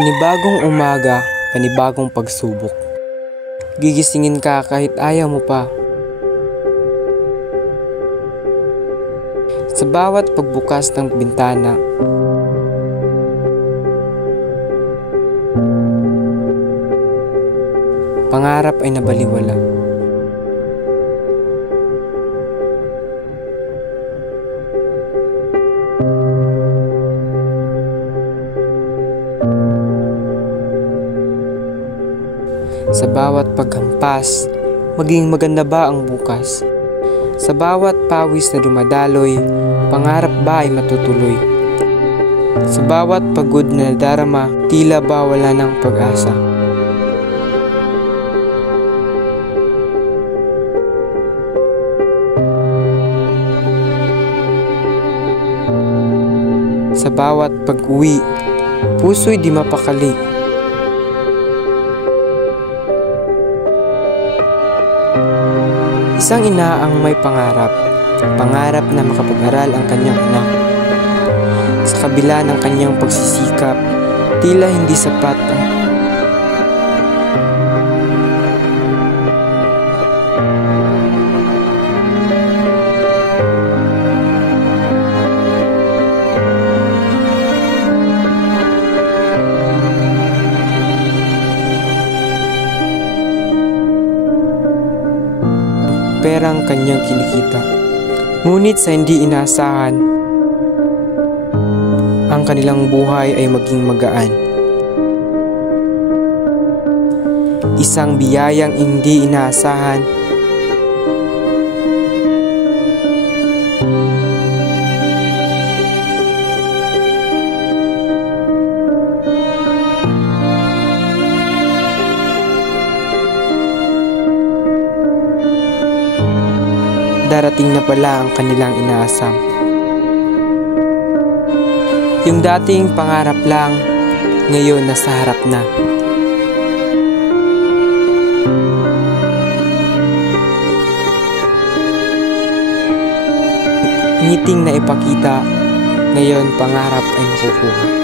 Panibagong umaga, panibagong pagsubok. Gigisingin ka kahit ayaw mo pa. Sa bawat pagbukas ng bintana, pangarap ay nabaliwala. Sa bawat paghampas, maging maganda ba ang bukas? Sa bawat pawis na dumadaloy, pangarap ba ay matutuloy? Sa bawat pagod na nadarama, tila ba wala ng pag-asa? Sa bawat pag-uwi, puso'y di mapakali. Isang ina ang may pangarap na makapag-aral ang kanyang anak. Sa kabila ng kanyang pagsisikap, tila hindi sapat ang perang kanyang kinikita. Ngunit sa hindi inaasahan, ang kanilang buhay ay maging magaan. Isang biyayang hindi inaasahan, darating na pala ang kanilang inaasam. Yung dating pangarap lang, ngayon nasa harap na. Ngiting na ipakita, ngayon pangarap ay makukuha.